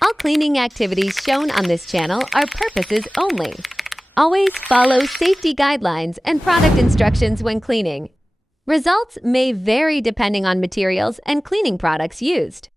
All cleaning activities shown on this channel are purposes only. Always follow safety guidelines and product instructions when cleaning. Results may vary depending on materials and cleaning products used.